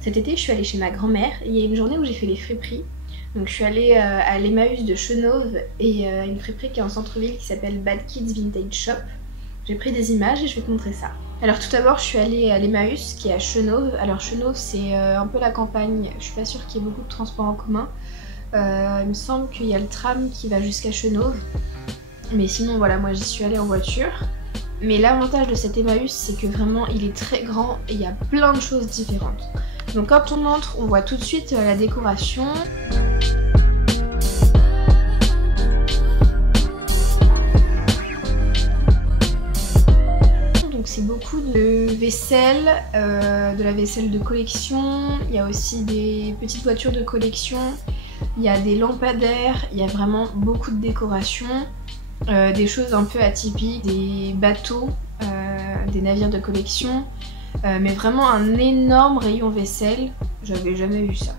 Cet été je suis allée chez ma grand-mère, il y a une journée où j'ai fait les friperies. Donc je suis allée à l'Emmaüs de Chenôve et une friperie qui est en centre-ville qui s'appelle Bad Kids Vintage Shop. J'ai pris des images et je vais te montrer ça. Alors tout d'abord je suis allée à l'Emmaüs qui est à Chenôve. Alors Chenôve c'est un peu la campagne, je suis pas sûre qu'il y ait beaucoup de transports en commun. Il me semble qu'il y a le tram qui va jusqu'à Chenôve. Mais sinon voilà, moi j'y suis allée en voiture. Mais l'avantage de cet Emmaüs c'est que vraiment il est très grand et il y a plein de choses différentes. Donc quand on entre, on voit tout de suite la décoration. Donc c'est beaucoup de vaisselle, de la vaisselle de collection. Il y a aussi des petites voitures de collection. Il y a des lampadaires, il y a vraiment beaucoup de décorations. Des choses un peu atypiques, des bateaux, des navires de collection. Mais vraiment un énorme rayon vaisselle, j'avais jamais vu ça.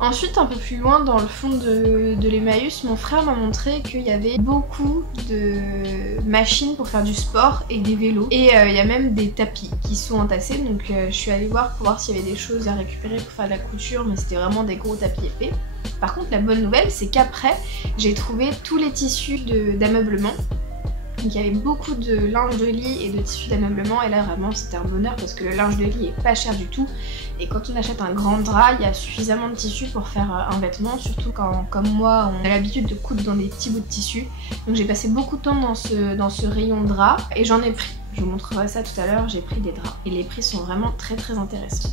Ensuite, un peu plus loin dans le fond de l'Emmaüs, mon frère m'a montré qu'il y avait beaucoup de machines pour faire du sport et des vélos. Et il y a même des tapis qui sont entassés, donc je suis allée voir pour voir s'il y avait des choses à récupérer pour faire de la couture, mais c'était vraiment des gros tapis épais. Par contre, la bonne nouvelle, c'est qu'après, j'ai trouvé tous les tissus d'ameublement. Donc il y avait beaucoup de linge de lit et de tissus d'ameublement et là vraiment c'était un bonheur parce que le linge de lit est pas cher du tout et quand on achète un grand drap il y a suffisamment de tissu pour faire un vêtement, surtout quand comme moi on a l'habitude de coudre dans des petits bouts de tissu. Donc j'ai passé beaucoup de temps dans ce rayon drap et j'en ai pris. Je vous montrerai ça tout à l'heure, j'ai pris des draps et les prix sont vraiment très intéressants.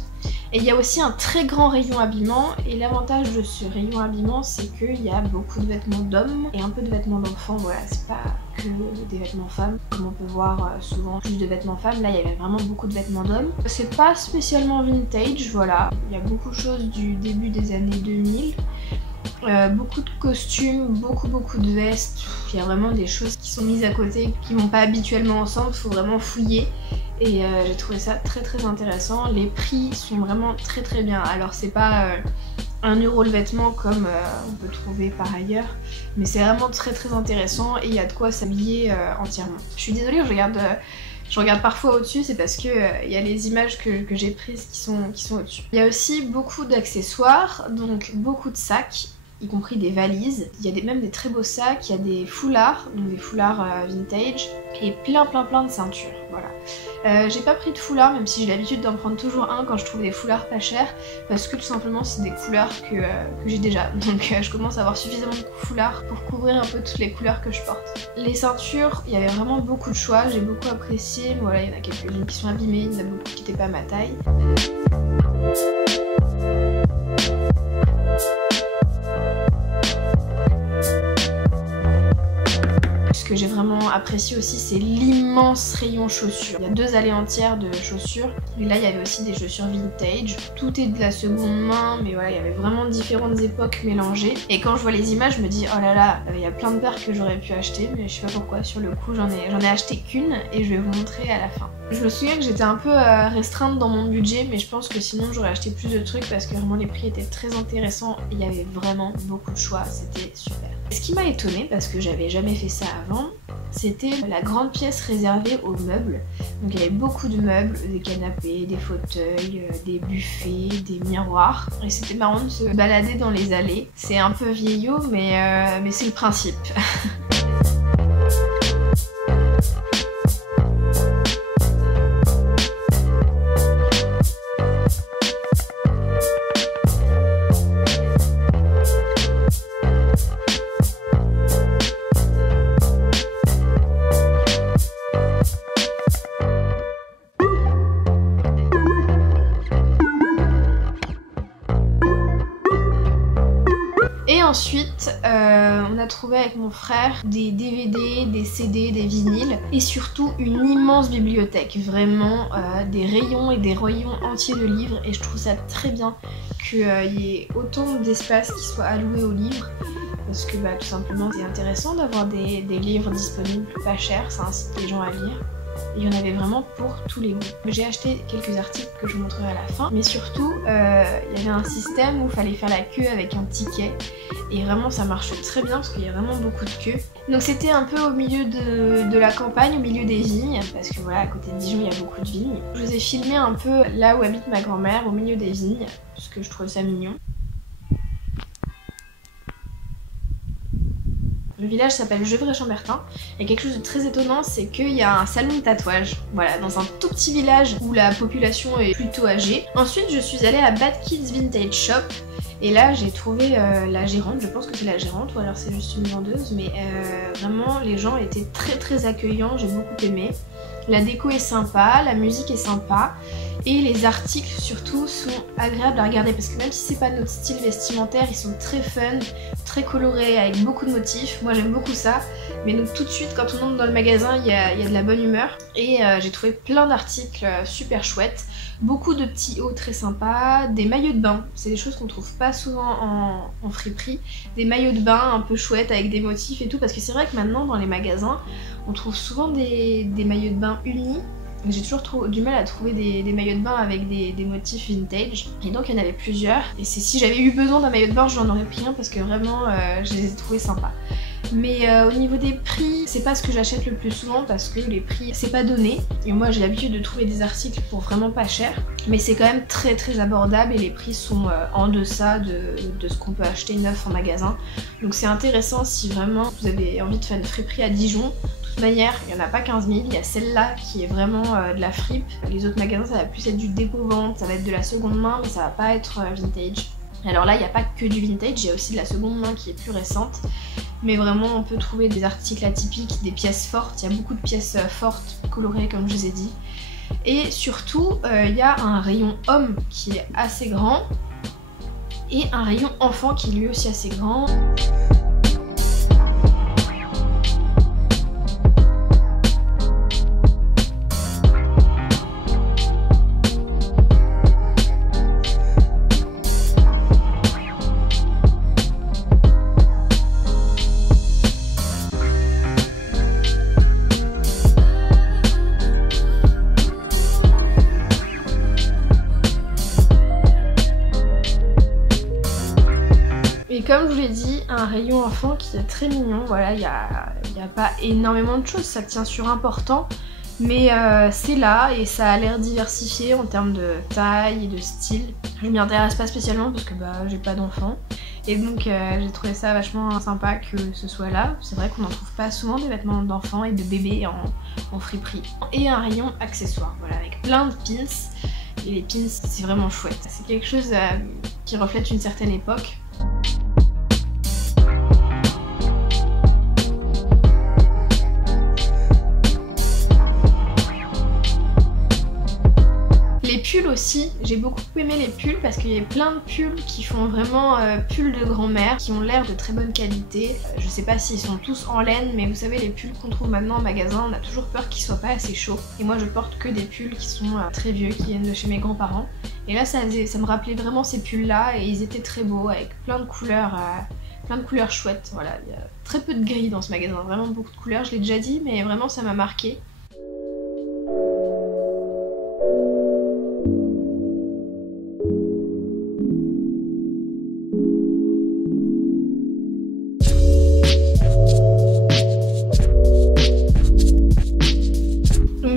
Et il y a aussi un très grand rayon habillement et l'avantage de ce rayon habillement c'est qu'il y a beaucoup de vêtements d'hommes et un peu de vêtements d'enfants, voilà, c'est pas que des vêtements femmes comme on peut voir souvent plus de vêtements femmes, là il y avait vraiment beaucoup de vêtements d'hommes. C'est pas spécialement vintage, voilà, il y a beaucoup de choses du début des années 2000. Beaucoup de costumes, beaucoup de vestes, il y a vraiment des choses qui sont mises à côté, qui vont pas habituellement ensemble, faut vraiment fouiller. Et j'ai trouvé ça très intéressant. Les prix sont vraiment très bien. Alors c'est pas 1 € le vêtement comme on peut trouver par ailleurs, mais c'est vraiment très intéressant et il y a de quoi s'habiller entièrement. Je suis désolée, je regarde parfois au-dessus, c'est parce que il y a les images que j'ai prises qui sont au-dessus. Il y a aussi beaucoup d'accessoires, donc beaucoup de sacs, y compris des valises. Il y a même des très beaux sacs, il y a des foulards, donc des foulards vintage, et plein de ceintures, voilà. J'ai pas pris de foulard, même si j'ai l'habitude d'en prendre toujours un quand je trouve des foulards pas chers, parce que tout simplement c'est des couleurs que j'ai déjà, donc je commence à avoir suffisamment de foulards pour couvrir un peu toutes les couleurs que je porte. Les ceintures, il y avait vraiment beaucoup de choix, j'ai beaucoup apprécié, mais voilà, il y en a quelques-unes qui sont abîmées, il y en a beaucoup qui n'étaient pas à ma taille. Ce que j'ai vraiment apprécié aussi c'est l'immense rayon chaussures. Il y a 2 allées entières de chaussures et là il y avait aussi des chaussures vintage. Tout est de la seconde main mais voilà il y avait vraiment différentes époques mélangées et quand je vois les images je me dis oh là là il y a plein de paires que j'aurais pu acheter mais je sais pas pourquoi sur le coup j'en ai acheté qu'une et je vais vous montrer à la fin. Je me souviens que j'étais un peu restreinte dans mon budget mais je pense que sinon j'aurais acheté plus de trucs parce que vraiment les prix étaient très intéressants et il y avait vraiment beaucoup de choix, c'était super. Ce qui m'a étonnée parce que j'avais jamais fait ça avant, c'était la grande pièce réservée aux meubles. Donc il y avait beaucoup de meubles, des canapés, des fauteuils, des buffets, des miroirs. Et c'était marrant de se balader dans les allées. C'est un peu vieillot mais c'est le principe. Ensuite, on a trouvé avec mon frère des DVD, des CD, des vinyles et surtout une immense bibliothèque, vraiment des rayons et des rayons entiers de livres et je trouve ça très bien qu'il y ait autant d'espace qui soit alloué aux livres parce que tout simplement c'est intéressant d'avoir des livres disponibles pas chers, ça incite les gens à lire. Il y en avait vraiment pour tous les goûts. J'ai acheté quelques articles que je vous montrerai à la fin, mais surtout il y avait un système où il fallait faire la queue avec un ticket et vraiment ça marche très bien parce qu'il y a vraiment beaucoup de queues. Donc c'était un peu au milieu de la campagne, au milieu des vignes, parce que voilà, à côté de Dijon il y a beaucoup de vignes. Je vous ai filmé un peu là où habite ma grand-mère, au milieu des vignes, parce que je trouve ça mignon. Le village s'appelle Gevrey-Chambertin. Et quelque chose de très étonnant, c'est qu'il y a un salon de tatouage. Voilà, dans un tout petit village où la population est plutôt âgée. Ensuite, je suis allée à Bad Kids Vintage Shop. Et là, j'ai trouvé la gérante. Je pense que c'est la gérante ou alors c'est juste une vendeuse. Mais vraiment, les gens étaient très accueillants. J'ai beaucoup aimé. La déco est sympa, la musique est sympa. Et les articles surtout sont agréables à regarder parce que même si c'est pas notre style vestimentaire, ils sont très fun, très colorés, avec beaucoup de motifs. Moi j'aime beaucoup ça. Mais donc tout de suite quand on entre dans le magasin, il y a de la bonne humeur. Et j'ai trouvé plein d'articles super chouettes. Beaucoup de petits hauts très sympas, des maillots de bain, c'est des choses qu'on trouve pas souvent en friperie. Des maillots de bain un peu chouettes avec des motifs et tout, parce que c'est vrai que maintenant dans les magasins, on trouve souvent des maillots de bain unis. J'ai toujours du mal à trouver des maillots de bain avec des motifs vintage. Et donc il y en avait plusieurs. Et si j'avais eu besoin d'un maillot de bain, j'en aurais pris un parce que vraiment je les ai trouvés sympas. Mais au niveau des prix, c'est pas ce que j'achète le plus souvent parce que les prix c'est pas donné. Et moi j'ai l'habitude de trouver des articles pour vraiment pas cher. Mais c'est quand même très abordable et les prix sont en deçà de ce qu'on peut acheter neuf en magasin. Donc c'est intéressant si vraiment vous avez envie de faire une friperie à Dijon. De toute manière, il n'y en a pas 15 000, il y a celle-là qui est vraiment de la fripe. Les autres magasins, ça va plus être du dépôt-vente, ça va être de la seconde main, mais ça va pas être vintage. Alors là, il n'y a pas que du vintage, il y a aussi de la seconde main qui est plus récente. Mais vraiment, on peut trouver des articles atypiques, des pièces fortes. Il y a beaucoup de pièces fortes, colorées, comme je vous ai dit. Et surtout, il y a un rayon homme qui est assez grand. Et un rayon enfant qui est lui aussi assez grand. Et comme je vous l'ai dit, un rayon enfant qui est très mignon. Voilà, il n'y a pas énormément de choses, ça tient sur important. Mais c'est là et ça a l'air diversifié en termes de taille et de style. Je m'y intéresse pas spécialement parce que j'ai pas d'enfant. Et donc j'ai trouvé ça vachement sympa que ce soit là. C'est vrai qu'on n'en trouve pas souvent des vêtements d'enfants et de bébés en friperie. Et un rayon accessoires, voilà, avec plein de pins. Et les pins, c'est vraiment chouette. C'est quelque chose qui reflète une certaine époque. Les pulls aussi, j'ai beaucoup aimé les pulls parce qu'il y a plein de pulls qui font vraiment pulls de grand-mère, qui ont l'air de très bonne qualité. Je sais pas s'ils sont tous en laine, mais vous savez les pulls qu'on trouve maintenant en magasin, on a toujours peur qu'ils soient pas assez chauds. Et moi je porte que des pulls qui sont très vieux, qui viennent de chez mes grands-parents. Et là ça me rappelait vraiment ces pulls là et ils étaient très beaux avec plein de couleurs chouettes. Voilà, il y a très peu de gris dans ce magasin, vraiment beaucoup de couleurs, je l'ai déjà dit, mais vraiment ça m'a marqué.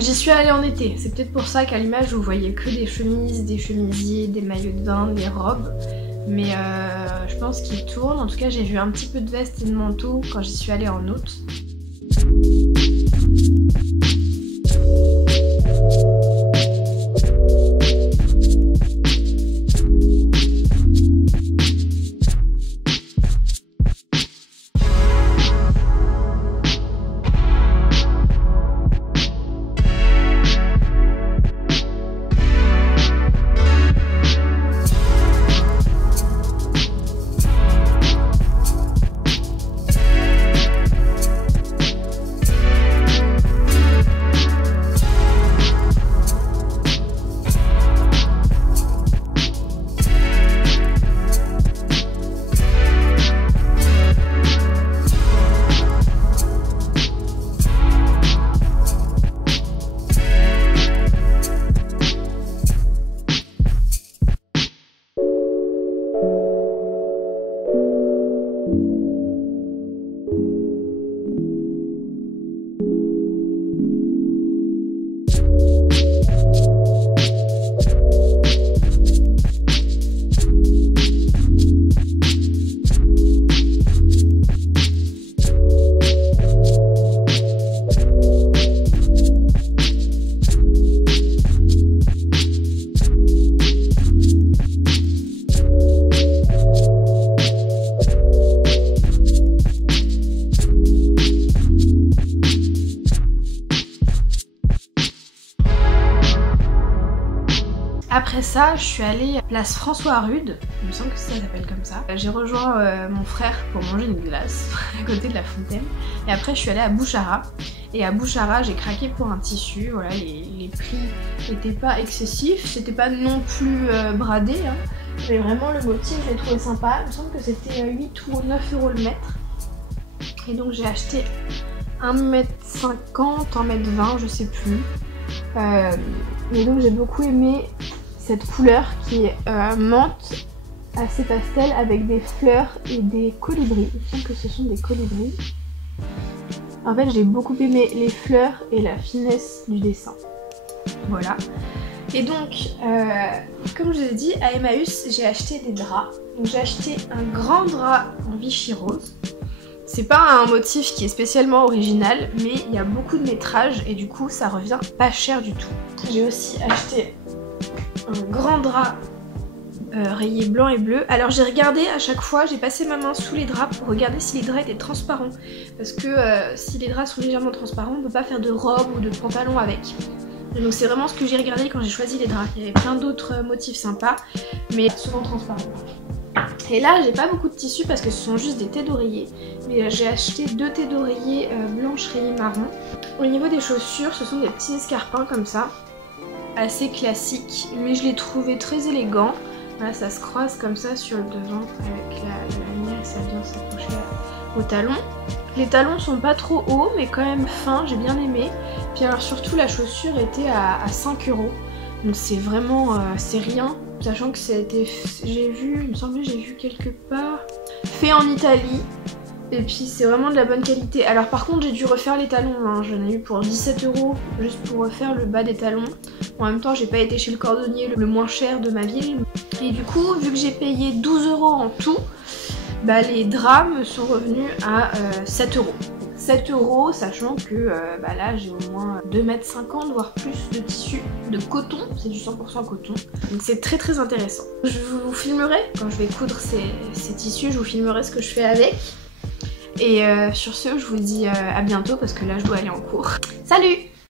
J'y suis allée en été, c'est peut-être pour ça qu'à l'image vous voyez que des chemises, des chemisiers, des maillots de bain, des robes. Mais je pense qu'ils tournent. En tout cas j'ai vu un petit peu de veste et de manteau quand j'y suis allée en août. après ça, je suis allée à place François Rude, il me semble que ça s'appelle comme ça. J'ai rejoint mon frère pour manger une glace à côté de la fontaine. Et après je suis allée à Bouchara. Et à Bouchara j'ai craqué pour un tissu, voilà, les prix n'étaient pas excessifs, c'était pas non plus bradé. Hein. Mais vraiment le motif j'ai trouvé sympa, il me semble que c'était 8 ou 9 € le mètre. Et donc j'ai acheté 1,50 m, 1,20 m, je sais plus. Et donc j'ai beaucoup aimé cette couleur qui est menthe assez pastel avec des fleurs et des colibris. Il me semble que ce sont des colibris. En fait j'ai beaucoup aimé les fleurs et la finesse du dessin. Voilà. Et donc comme je vous ai dit, à Emmaüs j'ai acheté des draps. Donc j'ai acheté un grand drap en Vichy rose. C'est pas un motif qui est spécialement original, mais il y a beaucoup de métrage et du coup ça revient pas cher du tout. J'ai aussi acheté un grand drap rayé blanc et bleu. Alors j'ai regardé à chaque fois, j'ai passé ma main sous les draps pour regarder si les draps étaient transparents. Parce que si les draps sont légèrement transparents, on peut pas faire de robe ou de pantalon avec. Et donc c'est vraiment ce que j'ai regardé quand j'ai choisi les draps. Il y avait plein d'autres motifs sympas, mais souvent transparents. Et là j'ai pas beaucoup de tissus parce que ce sont juste des têtes d'oreiller, mais j'ai acheté 2 têtes d'oreiller blanches rayées marron. Au niveau des chaussures, ce sont des petits escarpins comme ça, assez classiques, mais je les trouvais très élégants. Voilà, ça se croise comme ça sur le devant avec la lanière, ça vient s'accrocher au talon. Les talons sont pas trop hauts mais quand même fins, j'ai bien aimé. Puis alors surtout la chaussure était à 5 €, donc c'est vraiment, c'est rien. Sachant que ça a été, j'ai vu, il me semble que j'ai vu quelque part, fait en Italie. Et puis c'est vraiment de la bonne qualité. Alors par contre j'ai dû refaire les talons, hein. J'en ai eu pour 17 € juste pour refaire le bas des talons. En même temps j'ai pas été chez le cordonnier le moins cher de ma ville. Et du coup vu que j'ai payé 12 € en tout, bah les draps me sont revenus à 7 €. 7 €, sachant que bah là j'ai au moins 2,50 m voire plus de tissu de coton, c'est du 100% coton, donc c'est très très intéressant. Je vous filmerai quand je vais coudre ces tissus, je vous filmerai ce que je fais avec. Et sur ce je vous dis à bientôt parce que là je dois aller en cours. Salut!